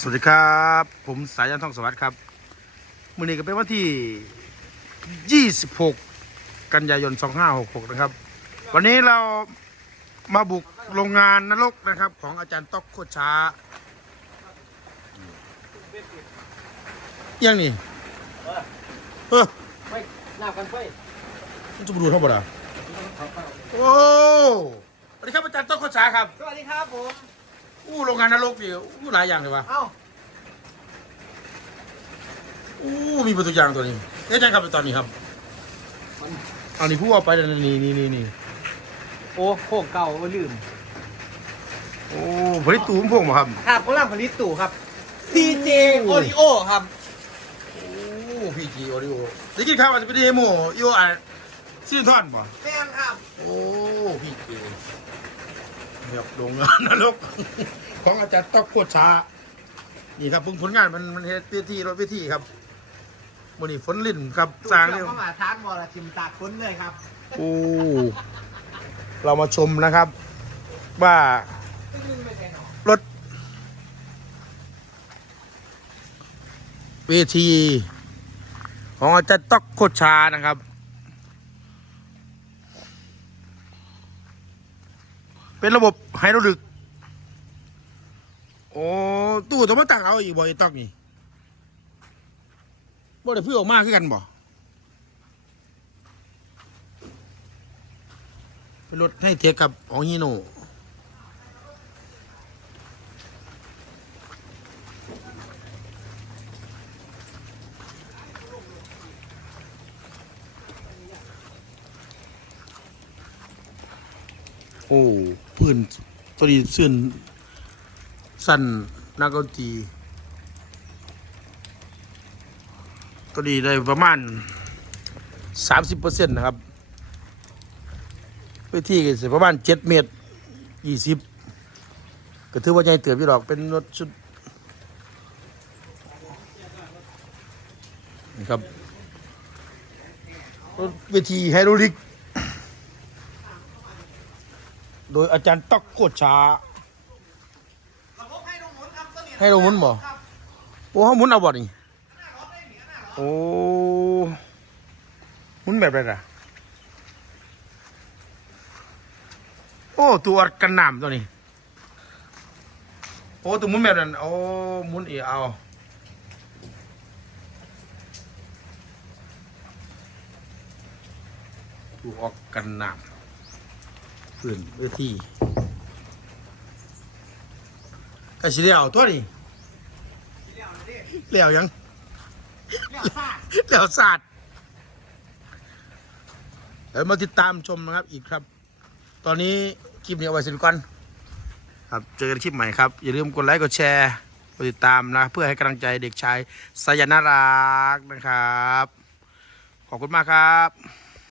สวัสดีครับ ผมสายันทองสวัสดิ์ครับมือนี้ก็เป็นวันที่ 26 กันยายน 2566 นะครับ วันนี้เรามาบุกโรงงานนรกนะครับ ของอาจารย์ต๊อกโคชช้ายังนี่เออไม่หน้ากันไฟมันจะมาดูเท่าไหร่โอ้สวัสดีครับอาจารย์ต๊อกโคชช้าครับ สวัสดีครับผม อู้โรงงานนรกนี่อู้หลายอย่างเลยวะเอ้าอู้มีประตูยางตัวนี้เอ๊ะอาจารย์ครับตอนนี้ครับมันเอานี่ผู้เอาไปแล้วนี่นี่นี่นี่โอ้โคกเก่าโอ้ลืมโอ้ผลิตตูมพวกมาครับ ครับกำลังผลิตตู่ครับ CJ โอ้ Audio ครับ โอ้พีจีออดิโอได้กินข้าวอาจจะเป็นเดโมอีโออะซีนทอนป่ะแม่นครับ โอ้พีจี แบบโรงงานนรกของอาจารย์ต๊อกโคตรช้า นี่ครับเพิ่งผลงานมันมันเฮ็ดเวทีรถเวทีครับวันนี้ฝนลิ่นครับสร้างเนี่ยเข้ามาทานบอลทิมตากคุ้นเลยครับ โอ้เรามาชมนะครับ ว่าซึ่งนึงไม่ใช่หนอรถ เวที ของอาจารย์ต๊อกโคชชานะครับ เป็นระบบไฮดรอลิกโอ้ตู้ต้องมาตั้งเอาอีกบ่ไอ้ตอกนี่บ่ได้เพื่อออกมาคือกันบ่เป็นรถให้เทียบกับอองฮีโน่ โอ้ปืนตัวนี้เสื่อนสั้นนักดนตรีตัวนี้ได้ประมาณ30%นะครับเวทีก็สิประมาณเจ็ดเมตรยี่สิบก็ถือว่าใหญ่เติบอยู่ดอกเป็นรถชุดนี่ครับรถเวทีไฮดรอลิก โดยอาจารย์ต๊อกโคตรช้าระบบให้ลงหมุนครับตัวนี้ให้ลงหมุนบ่ครับโอ้เขาหมุนเอาบ่นี่โอ้หมุนแบบไรล่ะโอ้ตัวกันน้ำตัวนี้โอ้ตัวหมุนแบบนั้นโอ้หมุนเอเอาตัวออกกันน้ำ พื้นเวทีกระสิเดียวตัวนี้เดี๋ยวนี่เหลียวยังเดี๋ยวฟาดเหลียวศาสตร์เดี๋ยวมาติดตามชมนะครับอีกครับ ตอนนี้คลิปนี้เอาไว้สิก่อนครับเจอกันคลิปใหม่ครับ อย่าลืมกดไลค์กดแชร์กดติดตามนะ เพื่อให้กำลังใจเด็กชายสายน่ารักนะครับ ขอบคุณมากครับ